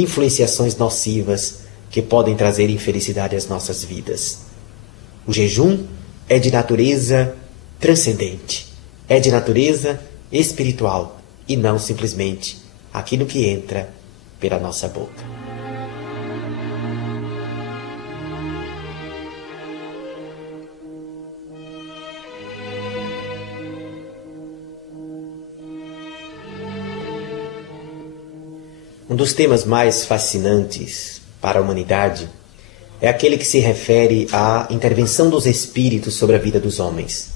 influenciações nocivas que podem trazer infelicidade às nossas vidas. O jejum é de natureza transcendente, é de natureza espiritual e não simplesmente aquilo que entra pela nossa boca. Um dos temas mais fascinantes para a humanidade é aquele que se refere à intervenção dos espíritos sobre a vida dos homens.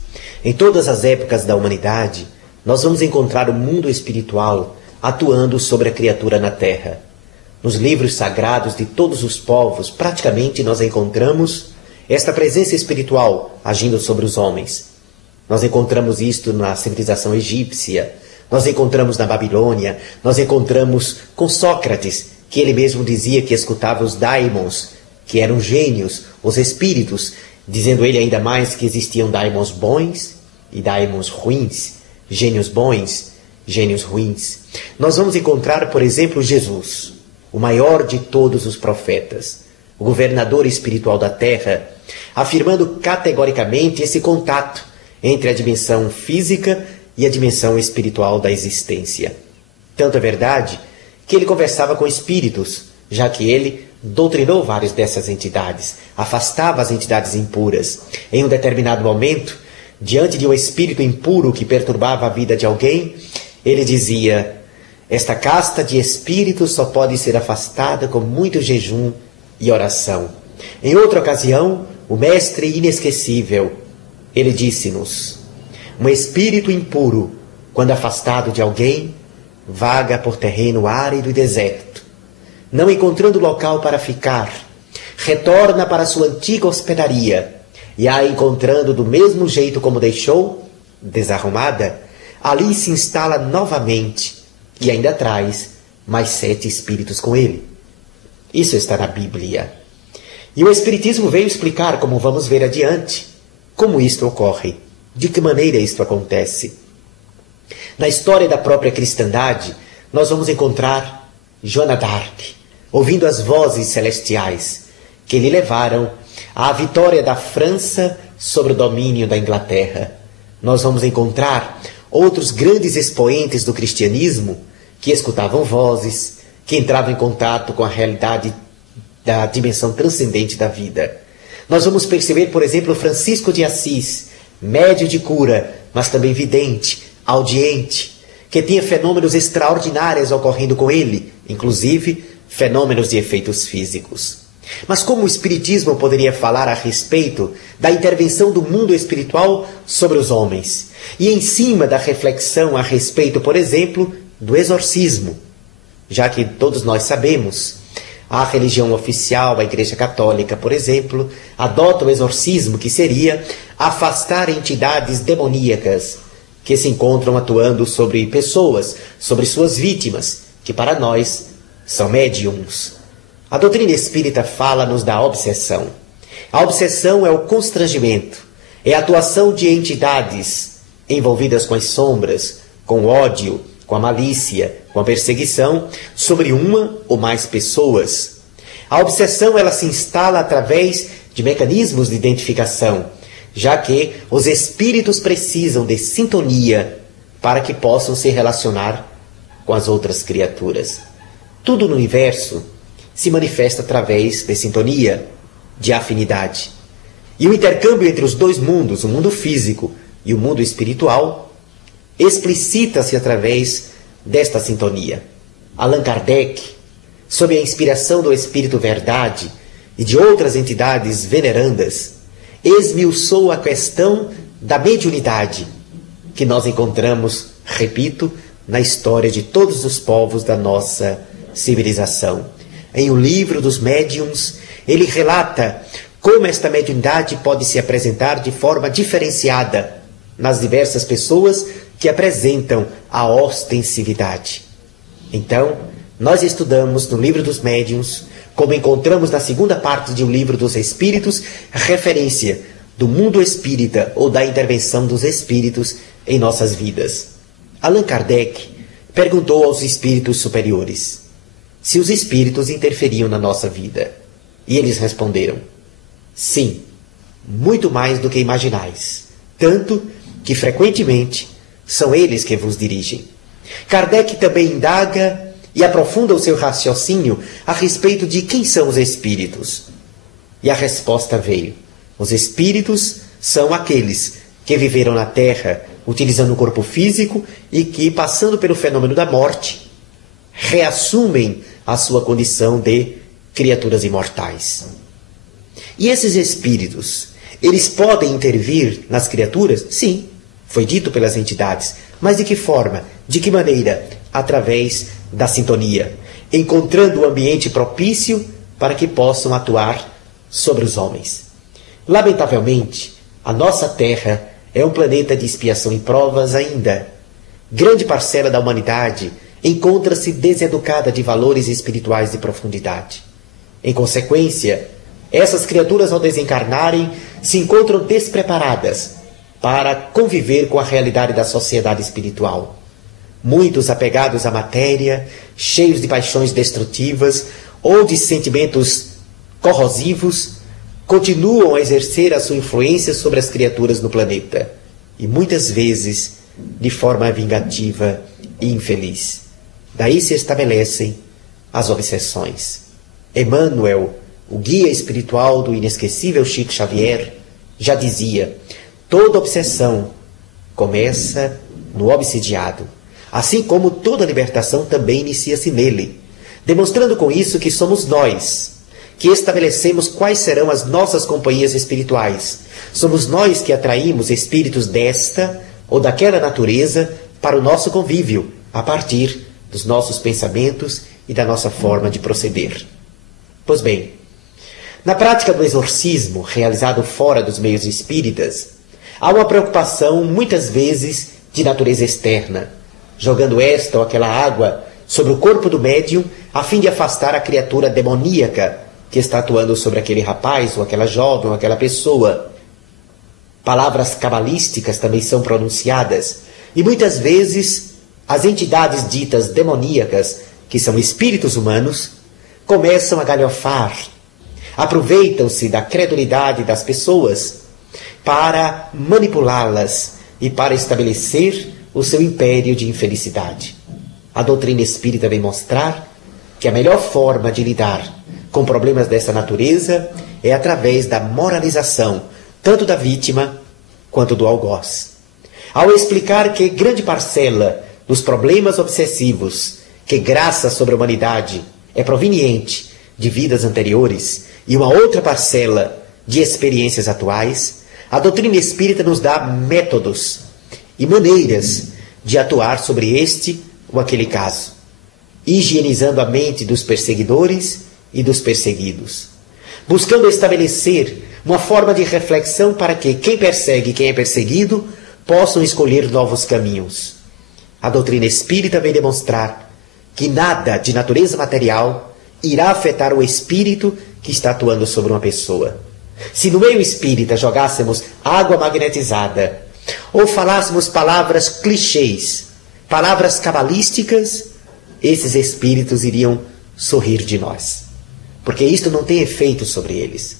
Em todas as épocas da humanidade, nós vamos encontrar o mundo espiritual atuando sobre a criatura na Terra. Nos livros sagrados de todos os povos, praticamente nós encontramos esta presença espiritual agindo sobre os homens. Nós encontramos isto na civilização egípcia, nós encontramos na Babilônia, nós encontramos com Sócrates, que ele mesmo dizia que escutava os daimons, que eram gênios, os espíritos, dizendo ele ainda mais que existiam daimons bons e daimons ruins, gênios bons, gênios ruins. Nós vamos encontrar, por exemplo, Jesus, o maior de todos os profetas, o governador espiritual da Terra, afirmando categoricamente esse contato entre a dimensão física e a dimensão espiritual da existência. Tanto é verdade que ele conversava com espíritos, já que ele doutrinou várias dessas entidades, afastava as entidades impuras. Em um determinado momento, diante de um espírito impuro que perturbava a vida de alguém, ele dizia: esta casta de espíritos só pode ser afastada com muito jejum e oração. Em outra ocasião, o mestre inesquecível, ele disse-nos: um espírito impuro, quando afastado de alguém, vaga por terreno árido e deserto. Não encontrando local para ficar, retorna para sua antiga hospedaria e a encontrando do mesmo jeito como deixou, desarrumada, ali se instala novamente e ainda traz mais 7 espíritos com ele. Isso está na Bíblia. E o Espiritismo veio explicar, como vamos ver adiante, como isto ocorre. De que maneira isto acontece? Na história da própria cristandade, nós vamos encontrar Joana d'Arc, ouvindo as vozes celestiais que lhe levaram à vitória da França sobre o domínio da Inglaterra. Nós vamos encontrar outros grandes expoentes do cristianismo que escutavam vozes, que entravam em contato com a realidade da dimensão transcendente da vida. Nós vamos perceber, por exemplo, Francisco de Assis, médio de cura, mas também vidente, audiente, que tinha fenômenos extraordinários ocorrendo com ele, inclusive fenômenos de efeitos físicos. Mas como o Espiritismo poderia falar a respeito da intervenção do mundo espiritual sobre os homens? E em cima da reflexão a respeito, por exemplo, do exorcismo, já que todos nós sabemos, a religião oficial, a Igreja Católica, por exemplo, adota o exorcismo, que seria afastar entidades demoníacas que se encontram atuando sobre pessoas, sobre suas vítimas, que para nós são médiums. A doutrina espírita fala-nos da obsessão. A obsessão é o constrangimento, é a atuação de entidades envolvidas com as sombras, com o ódio, com a malícia, com a perseguição sobre uma ou mais pessoas. A obsessão ela se instala através de mecanismos de identificação, já que os espíritos precisam de sintonia para que possam se relacionar com as outras criaturas. Tudo no universo se manifesta através de sintonia, de afinidade. E o intercâmbio entre os dois mundos, o mundo físico e o mundo espiritual, explicita-se através desta sintonia. Allan Kardec, sob a inspiração do Espírito Verdade e de outras entidades venerandas, esmiuçou a questão da mediunidade, que nós encontramos, repito, na história de todos os povos da nossa civilização. Em O Livro dos Médiuns, ele relata como esta mediunidade pode se apresentar de forma diferenciada nas diversas pessoas que apresentam a ostensividade. Então, nós estudamos no Livro dos Médiuns, como encontramos na segunda parte de O Livro dos Espíritos, referência do mundo espírita ou da intervenção dos espíritos em nossas vidas. Allan Kardec perguntou aos espíritos superiores: se os espíritos interferiam na nossa vida. E eles responderam: sim, muito mais do que imaginais, tanto que frequentemente são eles que vos dirigem. Kardec também indaga e aprofunda o seu raciocínio a respeito de quem são os espíritos. E a resposta veio: os espíritos são aqueles que viveram na Terra utilizando o corpo físico e que, passando pelo fenômeno da morte, reassumem a sua condição de criaturas imortais. E esses espíritos, eles podem intervir nas criaturas? Sim, foi dito pelas entidades. Mas de que forma? De que maneira? Através da sintonia, encontrando o ambiente propício para que possam atuar sobre os homens. Lamentavelmente, a nossa Terra é um planeta de expiação e provas ainda. Grande parcela da humanidade encontra-se deseducada de valores espirituais de profundidade. Em consequência, essas criaturas, ao desencarnarem, se encontram despreparadas para conviver com a realidade da sociedade espiritual. Muitos apegados à matéria, cheios de paixões destrutivas ou de sentimentos corrosivos, continuam a exercer a sua influência sobre as criaturas no planeta, e muitas vezes de forma vingativa e infeliz. Daí se estabelecem as obsessões. Emmanuel, o guia espiritual do inesquecível Chico Xavier, já dizia: toda obsessão começa no obsidiado, assim como toda libertação também inicia-se nele, demonstrando com isso que somos nós que estabelecemos quais serão as nossas companhias espirituais. Somos nós que atraímos espíritos desta ou daquela natureza para o nosso convívio, a partir dos nossos pensamentos e da nossa forma de proceder. Pois bem, na prática do exorcismo realizado fora dos meios espíritas, há uma preocupação muitas vezes de natureza externa, jogando esta ou aquela água sobre o corpo do médium a fim de afastar a criatura demoníaca que está atuando sobre aquele rapaz ou aquela jovem ou aquela pessoa. Palavras cabalísticas também são pronunciadas e muitas vezes as entidades ditas demoníacas, que são espíritos humanos, começam a galhofar, aproveitam-se da credulidade das pessoas para manipulá-las e para estabelecer o seu império de infelicidade. A doutrina espírita vem mostrar que a melhor forma de lidar com problemas dessa natureza é através da moralização, tanto da vítima quanto do algoz. Ao explicar que grande parcela dos problemas obsessivos que graça sobre a humanidade é proveniente de vidas anteriores e uma outra parcela de experiências atuais, a doutrina espírita nos dá métodos e maneiras de atuar sobre este ou aquele caso, higienizando a mente dos perseguidores e dos perseguidos, buscando estabelecer uma forma de reflexão para que quem persegue e quem é perseguido possam escolher novos caminhos. A doutrina espírita vem demonstrar que nada de natureza material irá afetar o espírito que está atuando sobre uma pessoa. Se no meio espírita jogássemos água magnetizada ou falássemos palavras clichês, palavras cabalísticas, esses espíritos iriam sorrir de nós, porque isto não tem efeito sobre eles.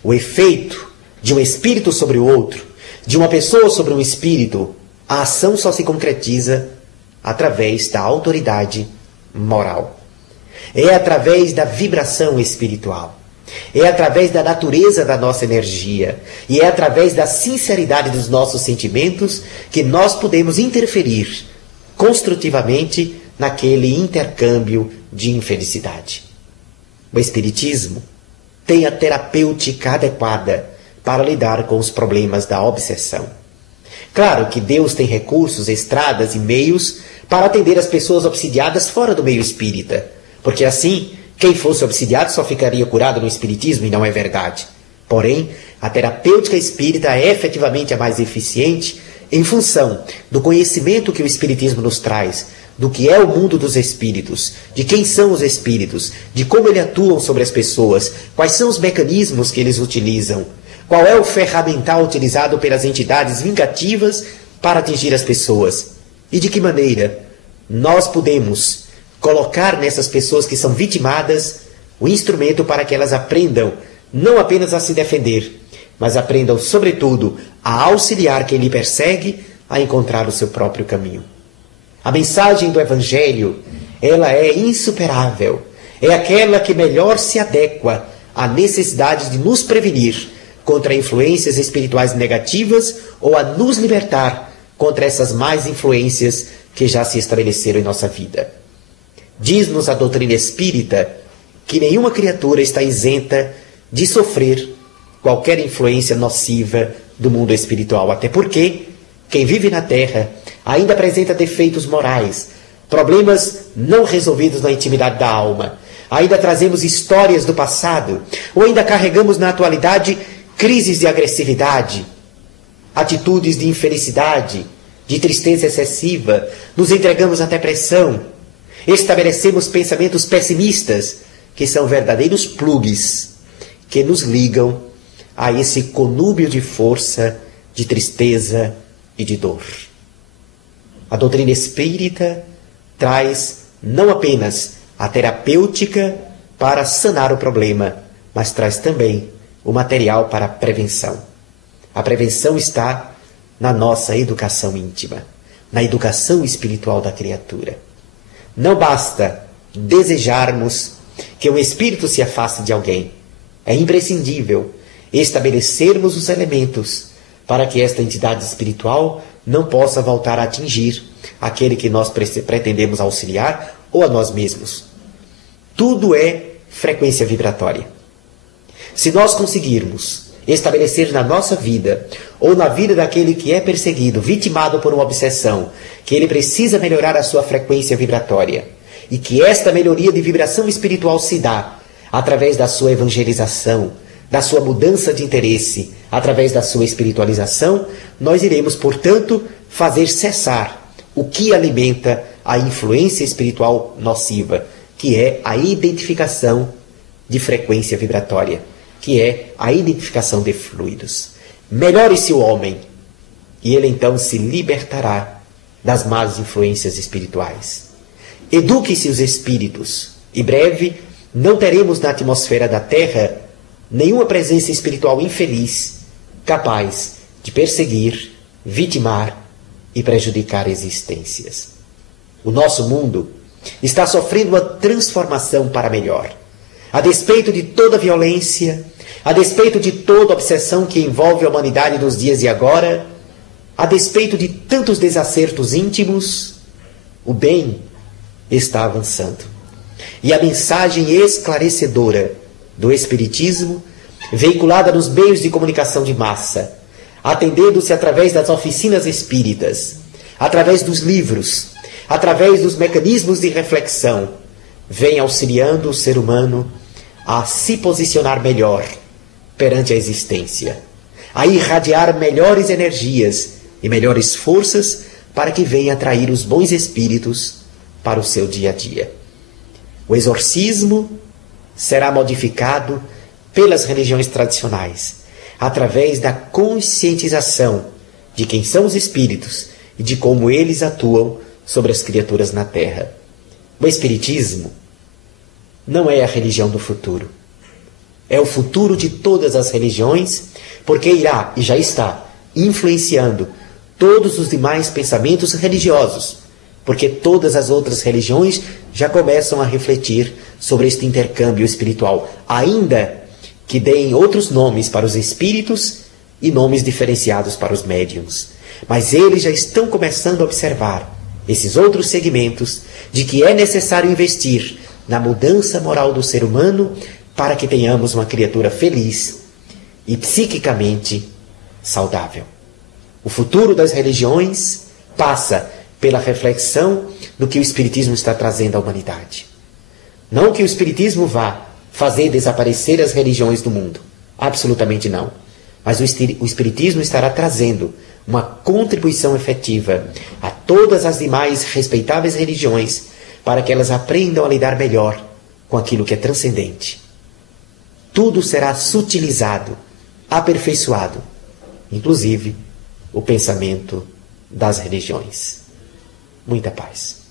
O efeito de um espírito sobre o outro, de uma pessoa sobre um espírito, a ação só se concretiza através da autoridade moral. É através da vibração espiritual. É através da natureza da nossa energia e é através da sinceridade dos nossos sentimentos que nós podemos interferir construtivamente naquele intercâmbio de infelicidade. O Espiritismo tem a terapêutica adequada para lidar com os problemas da obsessão. Claro que Deus tem recursos, estradas e meios para atender as pessoas obsidiadas fora do meio espírita, porque assim, quem fosse obsidiado só ficaria curado no Espiritismo e não é verdade. Porém, a terapêutica espírita é efetivamente a mais eficiente em função do conhecimento que o Espiritismo nos traz, do que é o mundo dos espíritos, de quem são os espíritos, de como eles atuam sobre as pessoas, quais são os mecanismos que eles utilizam, qual é o ferramental utilizado pelas entidades vingativas para atingir as pessoas e de que maneira nós podemos colocar nessas pessoas que são vitimadas o instrumento para que elas aprendam não apenas a se defender, mas aprendam, sobretudo, a auxiliar quem lhe persegue a encontrar o seu próprio caminho. A mensagem do Evangelho, ela é insuperável. É aquela que melhor se adequa à necessidade de nos prevenir contra influências espirituais negativas ou a nos libertar contra essas más influências que já se estabeleceram em nossa vida. Diz-nos a doutrina espírita que nenhuma criatura está isenta de sofrer qualquer influência nociva do mundo espiritual, até porque quem vive na Terra ainda apresenta defeitos morais, problemas não resolvidos na intimidade da alma. Ainda trazemos histórias do passado, ou ainda carregamos na atualidade crises de agressividade, atitudes de infelicidade, de tristeza excessiva, nos entregamos à depressão, estabelecemos pensamentos pessimistas, que são verdadeiros plugs que nos ligam a esse conúbio de força, de tristeza e de dor. A doutrina espírita traz não apenas a terapêutica para sanar o problema, mas traz também o material para a prevenção. A prevenção está na nossa educação íntima, na educação espiritual da criatura. Não basta desejarmos que um espírito se afaste de alguém. É imprescindível estabelecermos os elementos para que esta entidade espiritual não possa voltar a atingir aquele que nós pretendemos auxiliar ou a nós mesmos. Tudo é frequência vibratória. Se nós conseguirmos estabelecer na nossa vida ou na vida daquele que é perseguido, vitimado por uma obsessão, que ele precisa melhorar a sua frequência vibratória e que esta melhoria de vibração espiritual se dá através da sua evangelização, da sua mudança de interesse, através da sua espiritualização, nós iremos, portanto, fazer cessar o que alimenta a influência espiritual nociva, que é a identificação de frequência vibratória, que é a identificação de fluidos. Melhore-se o homem, e ele então se libertará das más influências espirituais. Eduque-se os espíritos, e breve não teremos na atmosfera da Terra nenhuma presença espiritual infeliz, capaz de perseguir, vitimar e prejudicar existências. O nosso mundo está sofrendo uma transformação para melhor. A despeito de toda violência, a despeito de toda obsessão que envolve a humanidade nos dias de agora, a despeito de tantos desacertos íntimos, o bem está avançando. E a mensagem esclarecedora do Espiritismo, veiculada nos meios de comunicação de massa, atendendo-se através das oficinas espíritas, através dos livros, através dos mecanismos de reflexão, vem auxiliando o ser humano a se posicionar melhor perante a existência, a irradiar melhores energias e melhores forças para que venha atrair os bons espíritos para o seu dia a dia. O exorcismo será modificado pelas religiões tradicionais, através da conscientização de quem são os espíritos e de como eles atuam sobre as criaturas na Terra. O Espiritismo não é a religião do futuro. É o futuro de todas as religiões, porque irá e já está influenciando todos os demais pensamentos religiosos, porque todas as outras religiões já começam a refletir sobre este intercâmbio espiritual, ainda que deem outros nomes para os espíritos e nomes diferenciados para os médiuns. Mas eles já estão começando a observar esses outros segmentos de que é necessário investir na mudança moral do ser humano para que tenhamos uma criatura feliz e psiquicamente saudável. O futuro das religiões passa pela reflexão do que o Espiritismo está trazendo à humanidade. Não que o Espiritismo vá fazer desaparecer as religiões do mundo. Absolutamente não. Mas o Espiritismo estará trazendo uma contribuição efetiva a todas as demais respeitáveis religiões para que elas aprendam a lidar melhor com aquilo que é transcendente. Tudo será sutilizado, aperfeiçoado, inclusive o pensamento das religiões. Muita paz.